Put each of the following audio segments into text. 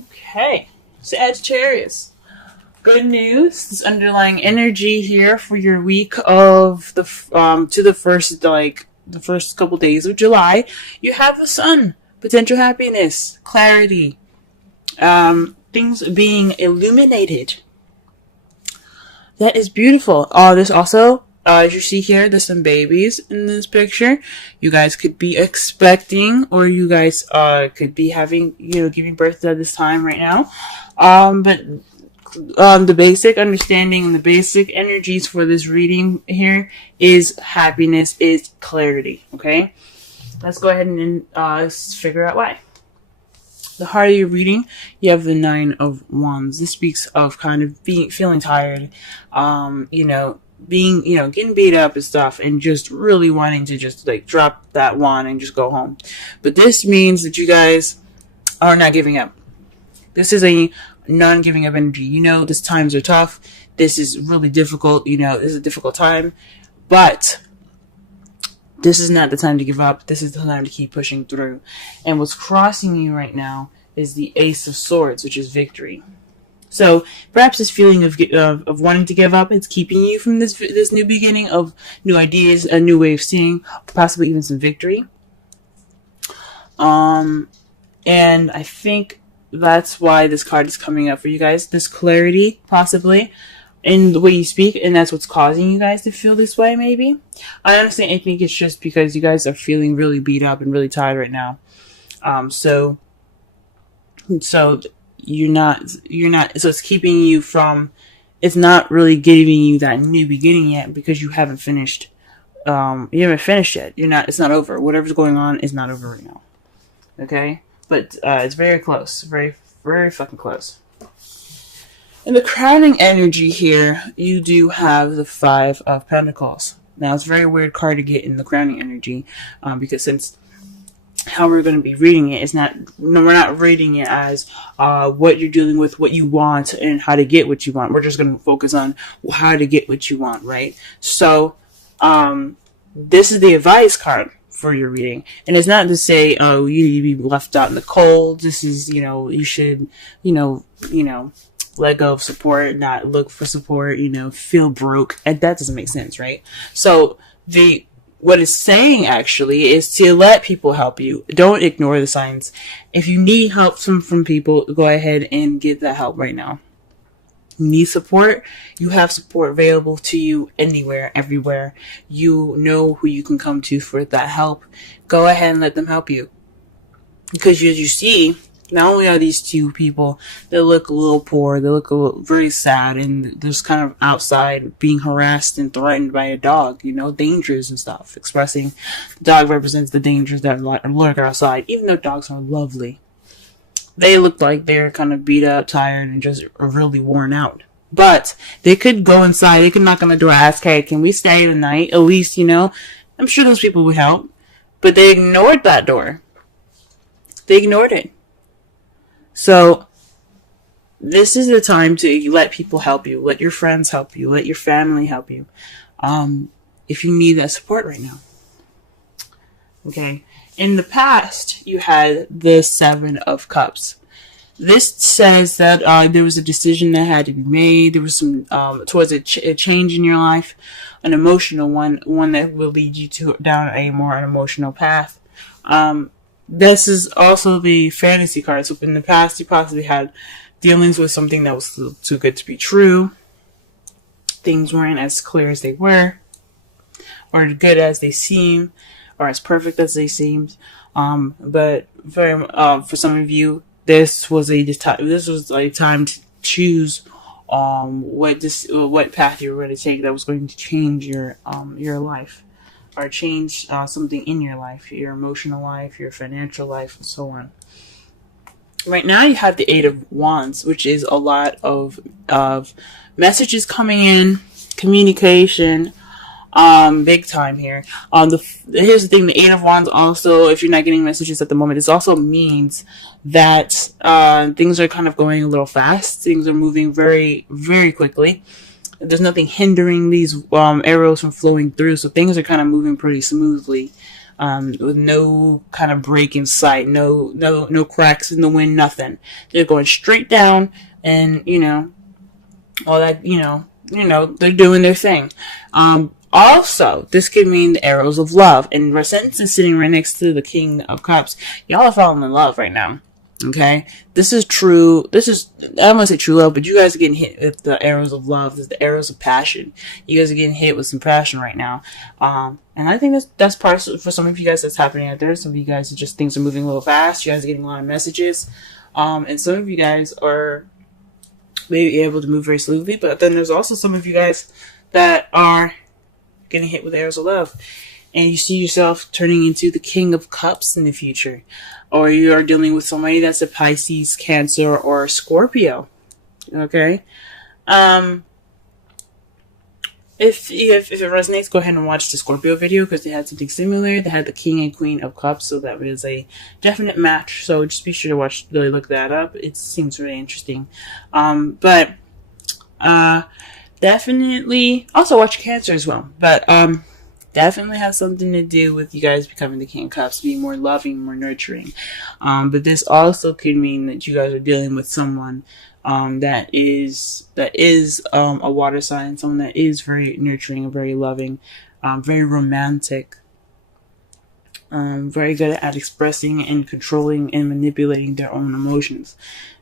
Okay, Sagittarius. Good news. This underlying energy here for your week of the to the first couple days of July. You have the sun, potential happiness, clarity, things being illuminated. That is beautiful. This also, as you see here, there's some babies in this picture. You guys could be expecting, or you guys could be having, giving birth at this time right now. But the basic understanding and the basic energies for this reading here is happiness, is clarity. Okay, let's go ahead and figure out why. The heart of your reading, you have the Nine of Wands. This speaks of kind of feeling tired, getting beat up and stuff, and just really wanting to just like drop that wand and just go home. But this means that you guys are not giving up. This is a non-giving up energy. These times are tough. This is really difficult. This is a difficult time, but this is not the time to give up. This is the time to keep pushing through. And what's crossing you right now is the Ace of Swords, which is victory. So perhaps this feeling of wanting to give up, it's keeping you from this new beginning of new ideas, a new way of seeing, possibly even some victory. And I think that's why this card is coming up for you guys. This clarity, possibly, in the way you speak, and that's what's causing you guys to feel this way, maybe. I honestly think it's just because you guys are feeling really beat up and really tired right now. So you're not, so it's keeping you from, it's not really giving you that new beginning yet because you haven't finished, yet. It's not over. Whatever's going on is not over right now. Okay? But, it's very close. Very, very fucking close. In the crowning energy here, you do have the Five of Pentacles. Now, it's a very weird card to get in the crowning energy, because since how we're going to be reading it is we're not reading it as what you're dealing with, what you want, and how to get what you want. We're just going to focus on how to get what you want, right? So, this is the advice card for your reading. And it's not to say, you need to be left out in the cold. This is, you should, let go of support, not look for support, feel broke. And that doesn't make sense, right? So what it's saying actually is to let people help you. Don't ignore the signs. If you need help from people, go ahead and get that help right now. You need support, you have support available to you anywhere, everywhere. You know who you can come to for that help. Go ahead and let them help you. Because as you see, not only are these two people, they look a little poor, they look very sad, and they're just kind of outside being harassed and threatened by a dog, dangers and stuff. Expressing the dog represents the dangers that lurk outside, even though dogs are lovely. They look like they're kind of beat up, tired, and just really worn out. But they could go inside, they could knock on the door and ask, hey, can we stay the night? At least, I'm sure those people would help. But they ignored that door. They ignored it. So, this is the time to let people help you. Let your friends help you. Let your family help you. If you need that support right now. Okay. In the past, you had the Seven of Cups. This says that there was a decision that had to be made. There was some towards a change in your life, an emotional one that will lead you down a more emotional path. This is also the fantasy card. So in the past, you possibly had dealings with something that was too good to be true. Things weren't as clear as they were, or good as they seem, or as perfect as they seemed. But for some of you, this was a time to choose what path you were going to take that was going to change your life, or change something in your life, your emotional life, your financial life, and so on. Right now, you have the Eight of Wands, which is a lot of messages coming in, communication, big time here. Here's the thing: the Eight of Wands also, if you're not getting messages at the moment, this also means that things are kind of going a little fast. Things are moving very, very quickly. There's nothing hindering these arrows from flowing through, so things are kind of moving pretty smoothly. with no kind of break in sight, no cracks in the wind, nothing. They're going straight down, and all that, they're doing their thing. Also, this could mean the arrows of love, and Resentence is sitting right next to the King of Cups. Y'all are falling in love right now. Okay, this is true. I don't want to say true love, but you guys are getting hit with the arrows of love. This is the arrows of passion. You guys are getting hit with some passion right now. And I think that's part of, for some of you guys, that's happening out there. Some of you guys, things are moving a little fast. You guys are getting a lot of messages. And some of you guys are maybe able to move very smoothly, but then there's also some of you guys that are getting hit with arrows of love, and you see yourself turning into the King of Cups in the future, or you are dealing with somebody that's a Pisces, Cancer, or Scorpio. Okay, if it resonates, go ahead and watch the Scorpio video, because they had something similar. They had the King and Queen of Cups, so that was a definite match. So just be sure to really look that up. It seems really interesting. But definitely also watch Cancer as well. But definitely has something to do with you guys becoming the King of Cups, being more loving, more nurturing. But this also could mean that you guys are dealing with someone that is a water sign, someone that is very nurturing and very loving, very romantic, very good at expressing and controlling and manipulating their own emotions,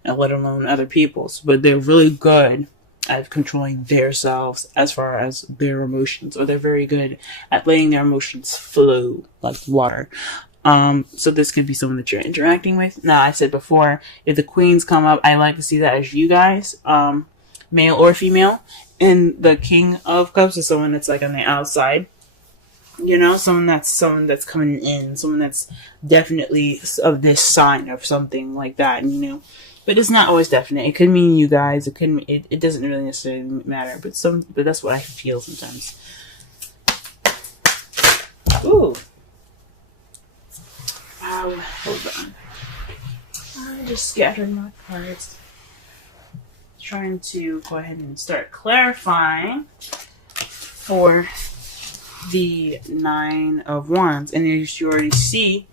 and let alone other people's. But they're really good at controlling themselves as far as their emotions, or they're very good at letting their emotions flow like water. So this could be someone that you're interacting with. Now, I said before, if the queens come up, I like to see that as you guys, male or female. And the King of Cups is someone that's like on the outside. Someone that's coming in, someone that's definitely of this sign or something like that, But it's not always definite. It could mean you guys. It could mean, it doesn't really necessarily matter. But that's what I feel sometimes. Ooh. Hold on. I just scattered my cards. Trying to go ahead and start clarifying for the Nine of Wands. And as you already see,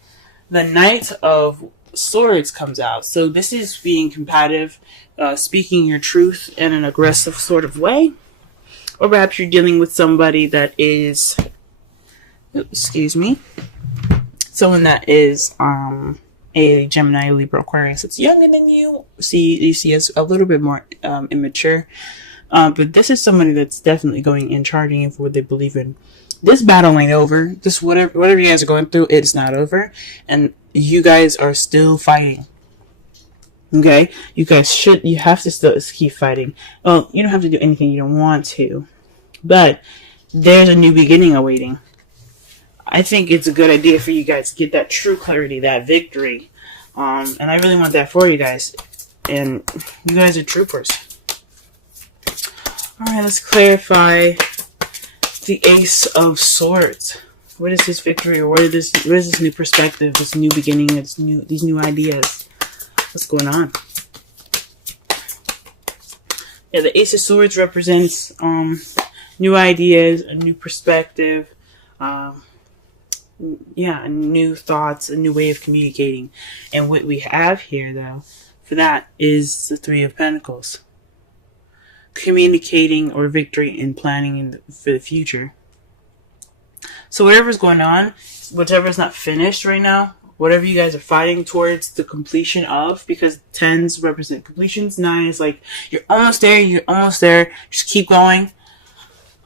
the Knight of Swords comes out. So this is being combative, speaking your truth in an aggressive sort of way. Or perhaps you're dealing with somebody that is, someone that is a Gemini, Libra, Aquarius. It's younger than you. You see as a little bit more immature. But this is somebody that's definitely going in, charging in for what they believe in. This battle ain't over. This whatever you guys are going through, it's not over. And you guys are still fighting. Okay? You have to still keep fighting. Well, you don't have to do anything you don't want to. But there's a new beginning awaiting. I think it's a good idea for you guys to get that true clarity, that victory. And I really want that for you guys. And you guys are troopers. Alright, let's clarify the Ace of Swords. What is this victory, or what is this new perspective, this new beginning, these new ideas? What's going on? Yeah, the Ace of Swords represents new ideas, a new perspective, new thoughts, a new way of communicating. And what we have here, though, for that is the Three of Pentacles. Communicating or victory and planning for the future. So whatever's going on, whatever's not finished right now, whatever you guys are fighting towards the completion of, because 10s represent completions, 9 is like, you're almost there, just keep going.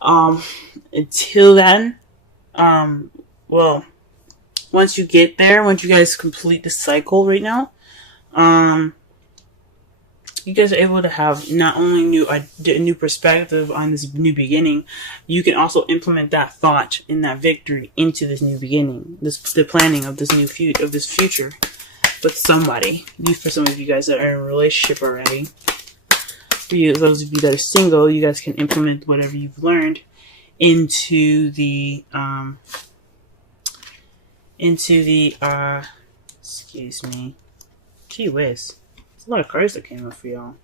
Until then, once you get there, once you guys complete the cycle right now, you guys are able to have not only a new perspective on this new beginning, you can also implement that thought and that victory into this new beginning, the planning of this future with somebody. For some of you guys that are in a relationship already, for you, those of you that are single, you guys can implement whatever you've learned into the excuse me, gee whiz. A lot of cards that came up for y'all.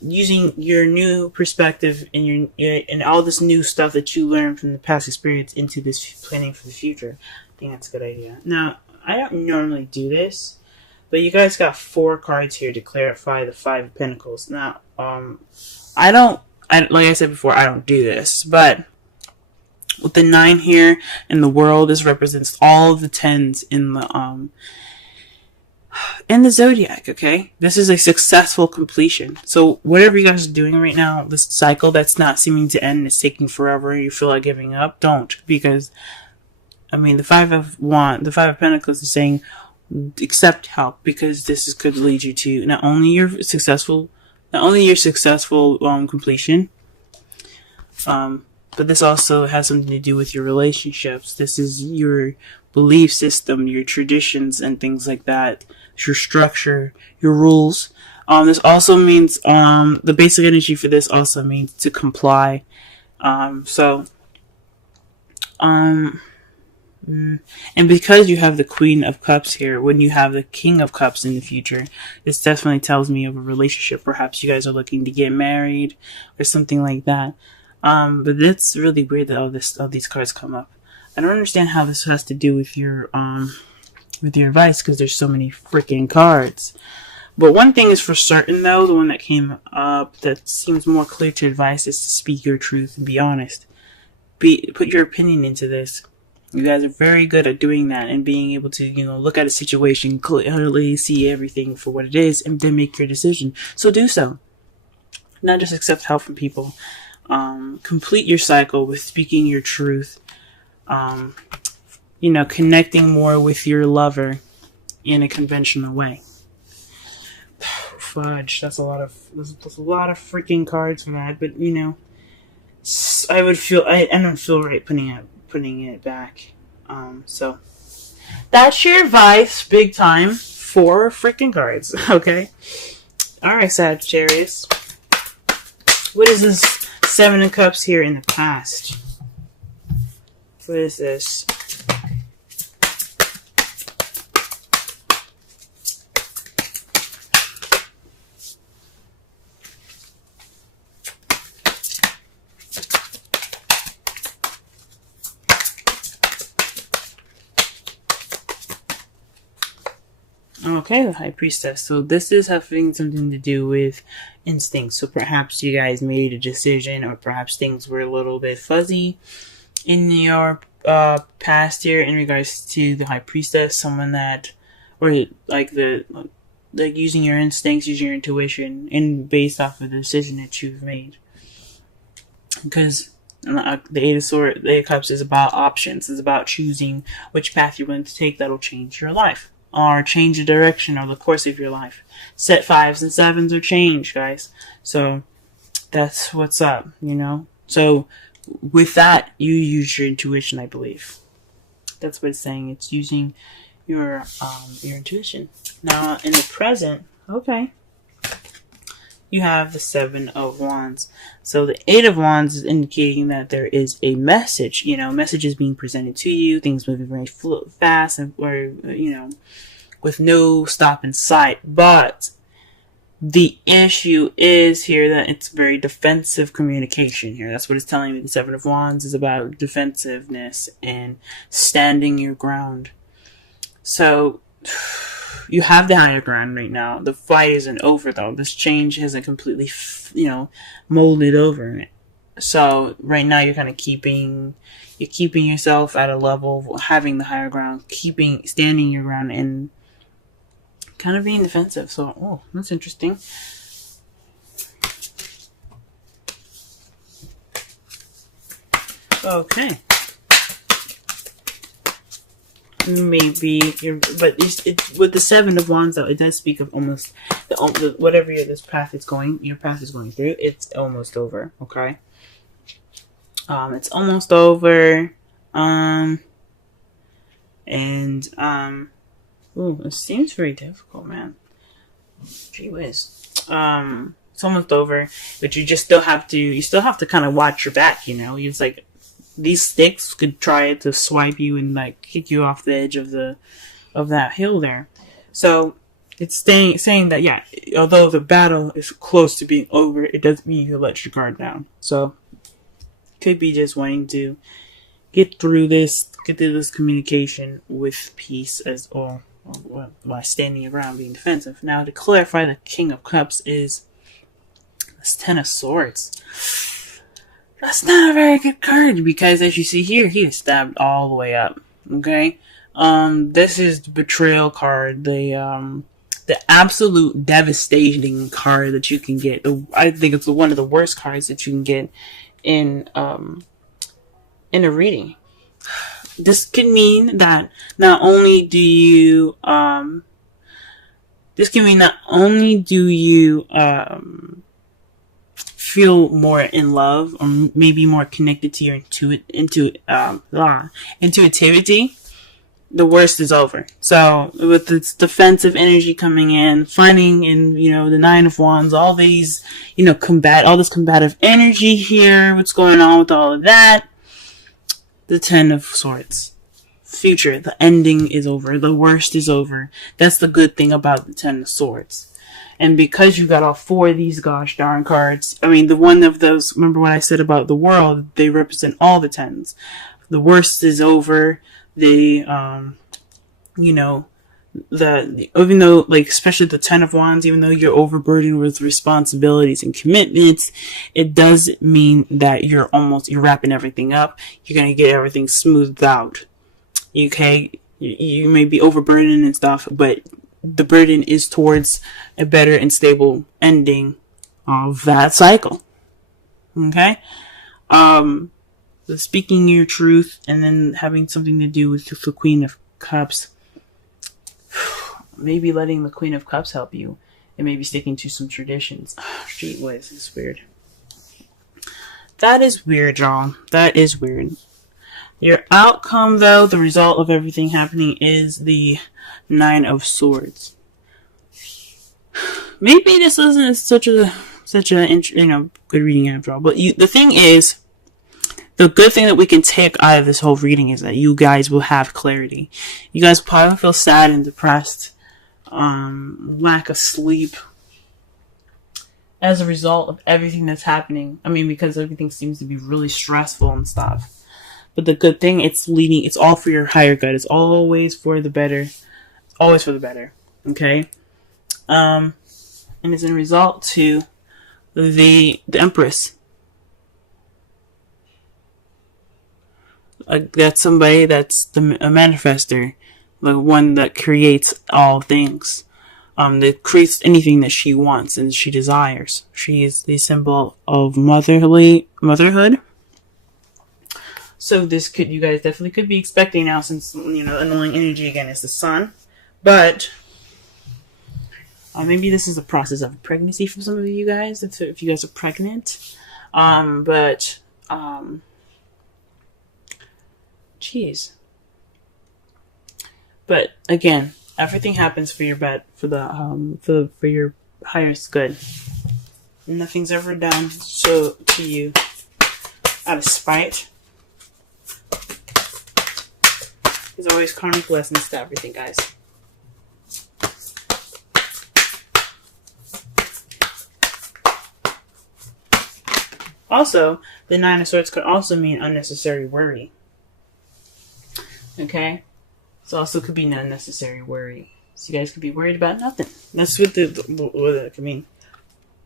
using your new perspective and and all this new stuff that you learned from the past experience into this planning for the future. I think that's a good idea. Now, I don't normally do this, but you guys got 4 cards here to clarify the 5 of Pentacles. Now, like I said before, I don't do this, but with the 9 here in the world, this represents all of the 10s in the zodiac. Okay, this is a successful completion. So whatever you guys are doing right now, this cycle that's not seeming to end, is taking forever, you feel like giving up, don't, because I mean the 5 of Pentacles is saying accept help, because this could lead you to not only your successful completion, but this also has something to do with your relationships. This is your belief system, your traditions, and things like that. Your structure, your rules. This also means, the basic energy for this also means to comply. And because you have the Queen of Cups here, when you have the King of Cups in the future, this definitely tells me of a relationship. Perhaps you guys are looking to get married or something like that. But it's really weird that all these cards come up. I don't understand how this has to do with your advice, because there's so many freaking cards. But one thing is for certain, though, the one that came up that seems more clear to advice is to speak your truth and be honest. Put your opinion into this. You guys are very good at doing that and being able to, look at a situation clearly, see everything for what it is, and then make your decision. So do so. Not just accept help from people. Complete your cycle with speaking your truth. Connecting more with your lover in a conventional way. Fudge, that's a lot of freaking cards for that, but I don't feel right putting it back. So that's your advice, big time, 4 freaking cards. Okay. Alright, Sagittarius. What is this 7 of Cups here in the past? What is this? Okay, the High Priestess. So this is having something to do with instincts. So perhaps you guys made a decision, or perhaps things were a little bit fuzzy in your past year in regards to the High Priestess. Someone that, or like using your instincts, using your intuition, and based off of the decision that you've made. Because the Eight of Cups is about options. It's about choosing which path you're going to take that'll change your life, or change the direction or the course of your life. Set 5s and 7s or change, guys. So that's what's up, So with that, you use your intuition, I believe. That's what it's saying. It's using your intuition. Now in the present, okay, you have the 7 of Wands. So the 8 of Wands is indicating that there is a message. Messages being presented to you, things moving very fast, or with no stop in sight. But the issue is here that it's very defensive communication here. That's what it's telling me. The 7 of Wands is about defensiveness and standing your ground. So you have the higher ground right now. The fight isn't over, though. This change hasn't completely, molded over. So right now you're kind of keeping yourself at a level of having the higher ground, standing your ground, and kind of being defensive. So, that's interesting. Okay. Maybe but it's with the 7 of Wands, though, it does speak of almost whatever your path is going through. It's almost over. Okay. It's almost over. It seems very difficult, man. Gee whiz. It's almost over, but you still have to kind of watch your back. It's like these sticks could try to swipe you and kick you off the edge of that hill there. So It's saying that, yeah, although the battle is close to being over, it doesn't mean you let your guard down. So, could be just wanting to get through this communication with peace as or by standing around being defensive. Now, to clarify, the King of Cups is this Ten of Swords. That's not a very good card because, as you see here, he is stabbed all the way up. Okay, this is the betrayal card. The absolute devastating card that you can get. I think it's one of the worst cards that you can get in a reading. This could mean that not only do you feel more in love, or maybe more connected to your intuitivity. The worst is over. So with this defensive energy coming in, finding in, the Nine of Wands, all these, all this combative energy here, what's going on with all of that? The Ten of Swords. Future, the ending is over. The worst is over. That's the good thing about the Ten of Swords. And because you got all four of these gosh darn cards, the one of those, remember what I said about the world, they represent all the tens. The worst is over. Even though, especially the Ten of Wands, even though you're overburdened with responsibilities and commitments, it does mean that you're wrapping everything up. You're going to get everything smoothed out. Okay? You may be overburdened and stuff, but the burden is towards a better and stable ending of that cycle. Okay? Speaking your truth and then having something to do with the Queen of Cups. Maybe letting the Queen of Cups help you, and maybe sticking to some traditions. Gee whiz, it's weird. That is weird, y'all. That is weird. Your outcome, though, the result of everything happening is the Nine of Swords. Maybe this isn't such a good reading after all. But the thing is, the good thing that we can take out of this whole reading is that you guys will have clarity. You guys will probably feel sad and depressed, lack of sleep, as a result of everything that's happening. Because everything seems to be really stressful and stuff. But the good thing, it's all for your higher good. It's always for the better. It's always for the better. Okay? And it's in result to the Empress. That's somebody that's a manifester. The one that creates all things. That creates anything that she wants and she desires. She is the symbol of motherhood. So you guys definitely could be expecting now, since, annoying energy again is the sun. But, maybe this is a process of pregnancy for some of you guys, if you guys are pregnant. Jeez. But, again, everything happens for your for your highest good. Nothing's ever done to you out of spite. There's always karmic lessons to everything, guys. Also, the Nine of Swords could also mean unnecessary worry. Okay? So also could be an unnecessary worry. So you guys could be worried about nothing. That's what it could mean.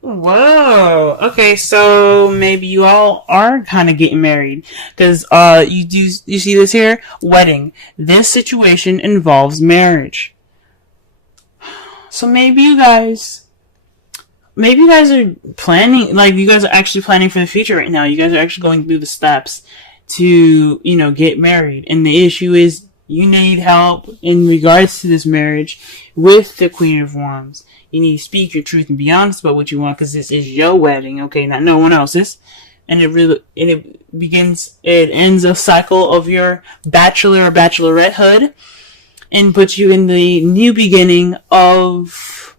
Whoa. Okay, so maybe you all are kind of getting married. Because you see this here? Wedding. This situation involves marriage. So maybe you guys are planning, you guys are actually planning for the future right now. You guys are actually going through the steps to, get married. And the issue is you need help in regards to this marriage with the Queen of Wands. You need to speak your truth and be honest about what you want, because this is your wedding, okay, not no one else's. And it ends a cycle of your bachelor or bachelorettehood and puts you in the new beginning of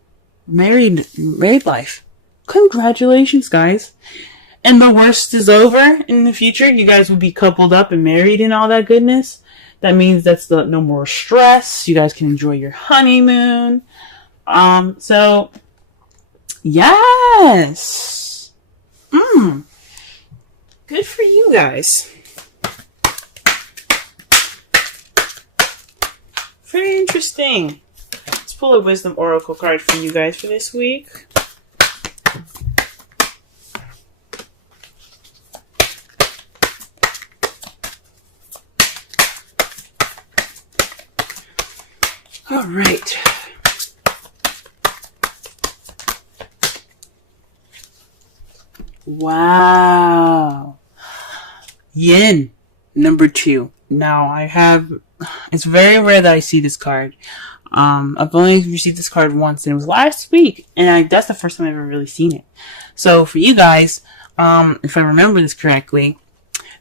married life. Congratulations, guys. And the worst is over. In the future, you guys will be coupled up and married and all that goodness. That means no more stress. You guys can enjoy your honeymoon. So yes. Good for you guys. Very interesting. Let's pull a wisdom oracle card for you guys for this week. All right. Wow. Yin, number 2. Now, it's very rare that I see this card. I've only received this card once, and it was last week, and that's the first time I've ever really seen it. So, for you guys, if I remember this correctly,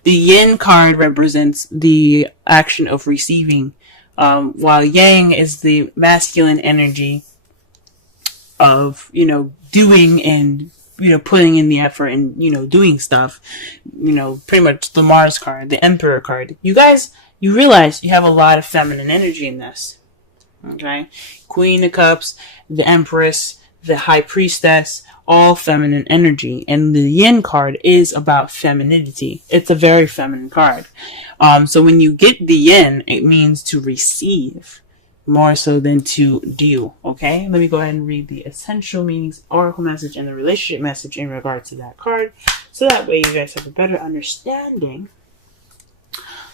the Yin card represents the action of receiving, while Yang is the masculine energy of, doing and, putting in the effort and, doing stuff. Pretty much the Mars card, the Emperor card. You guys, you realize you have a lot of feminine energy in this. Okay? Queen of Cups, the Empress, the High Priestess, all feminine energy. And the Yin card is about femininity. It's a very feminine card. So when you get the Yin, it means to receive more so than to do. Okay? Let me go ahead and read the essential meanings, oracle message, and the relationship message in regard to that card. So that way you guys have a better understanding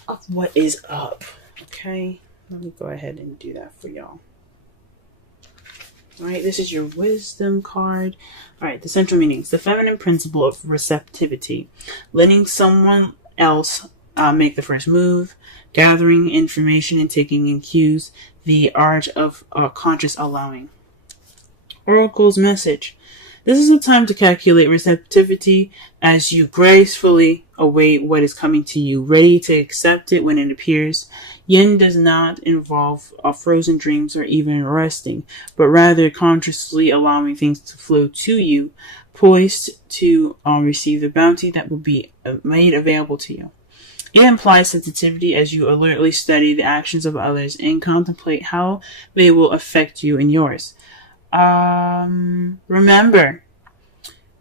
of what is up. Okay? Let me go ahead and do that for y'all. Alright, this is your wisdom card. Alright, the central meanings. The feminine principle of receptivity. Letting someone else make the first move. Gathering information and taking in cues. The art of conscious allowing. Oracle's message. This is a time to calculate receptivity as you gracefully await what is coming to you, ready to accept it when it appears. Yin does not involve frozen dreams or even resting, but rather consciously allowing things to flow to you, poised to receive the bounty that will be made available to you. It implies sensitivity as you alertly study the actions of others and contemplate how they will affect you and yours. Remember,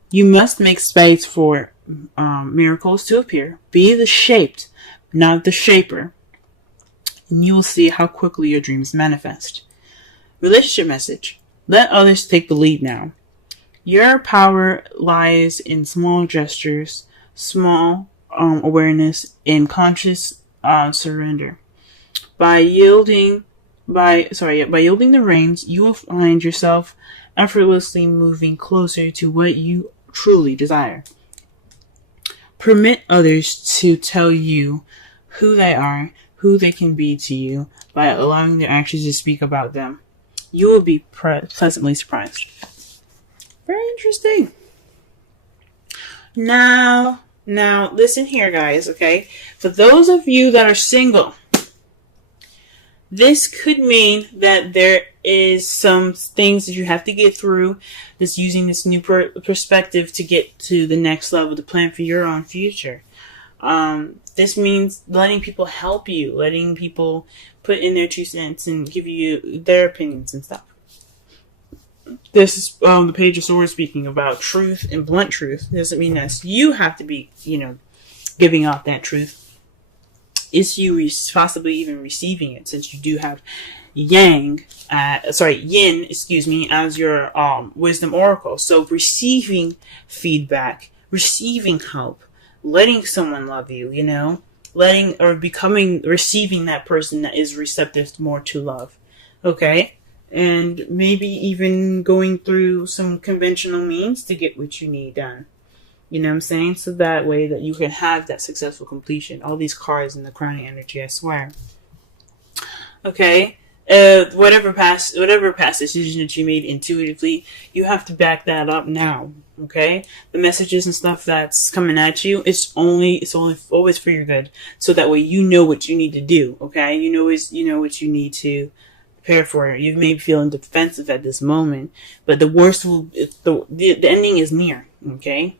you must make space for miracles to appear. Be the shaped, not the shaper. And you will see how quickly your dreams manifest. Relationship message. Let others take the lead now. Your power lies in small gestures, small awareness, and conscious surrender. By yielding the reins, you will find yourself effortlessly moving closer to what you truly desire. Permit others to tell you who they are, who they can be to you, by allowing their actions to speak about them. You will be pleasantly surprised. Very interesting. Now, listen here, guys, okay? For those of you that are single, this could mean that there is some things that you have to get through, that's using this new perspective to get to the next level, to plan for your own future. This means letting people help you, letting people put in their 2 cents and give you their opinions and stuff. This is the Page of Swords speaking about truth and blunt truth. It doesn't mean that you have to be, giving out that truth. It's you possibly even receiving it, since you do have Yin, as your wisdom oracle. So receiving feedback, receiving help, letting someone love you, receiving that person that is receptive more to love. Okay? And maybe even going through some conventional means to get what you need done. You know what I'm saying? So that way that you can have that successful completion. All these cards in the crowning energy, I swear. Okay? Whatever past decision that you made intuitively, you have to back that up now. Okay? The messages and stuff that's coming at you, it's always for your good. So that way you know what you need to do. Okay? You know what you need to prepare for. You may be feeling defensive at this moment, but the worst the ending is near. Okay?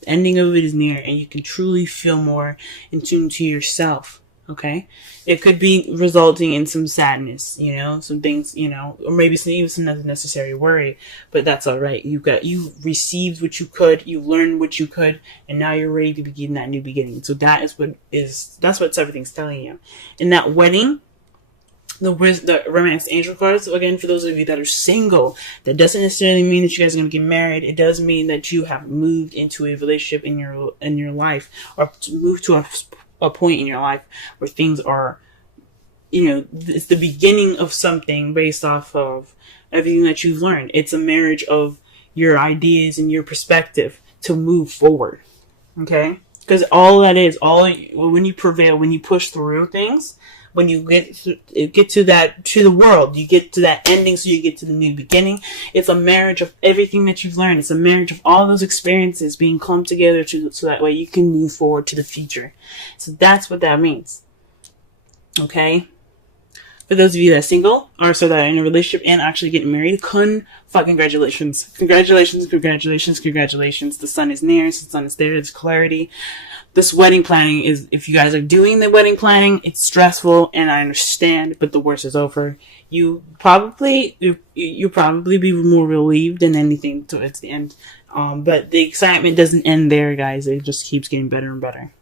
The ending of it is near, and you can truly feel more in tune to yourself. Okay, it could be resulting in some sadness, some things, or maybe even some unnecessary worry, but that's all right. You received what you could, you learned what you could, and now you're ready to begin that new beginning. So that's what everything's telling you. In that wedding, the romance angel cards, again, for those of you that are single, that doesn't necessarily mean that you guys are going to get married. It does mean that you have moved into a relationship in your life, or moved to a point in your life where things are, it's the beginning of something based off of everything that you've learned. It's a marriage of your ideas and your perspective to move forward. Okay? Because all that is, when you prevail, when you push through things, when you get to the world, you get to that ending, so you get to the new beginning. It's a marriage of everything that you've learned. It's a marriage of all those experiences being clumped together so that way you can move forward to the future. So that's what that means. Okay? For those of you that are single, or so that are in a relationship and actually getting married, congratulations. Congratulations, congratulations, congratulations. The sun is near, the sun is there, there's clarity. This wedding planning is, if you guys are doing the wedding planning, it's stressful, and I understand, but the worst is over. You probably be more relieved than anything towards the end. But the excitement doesn't end there, guys. It just keeps getting better and better.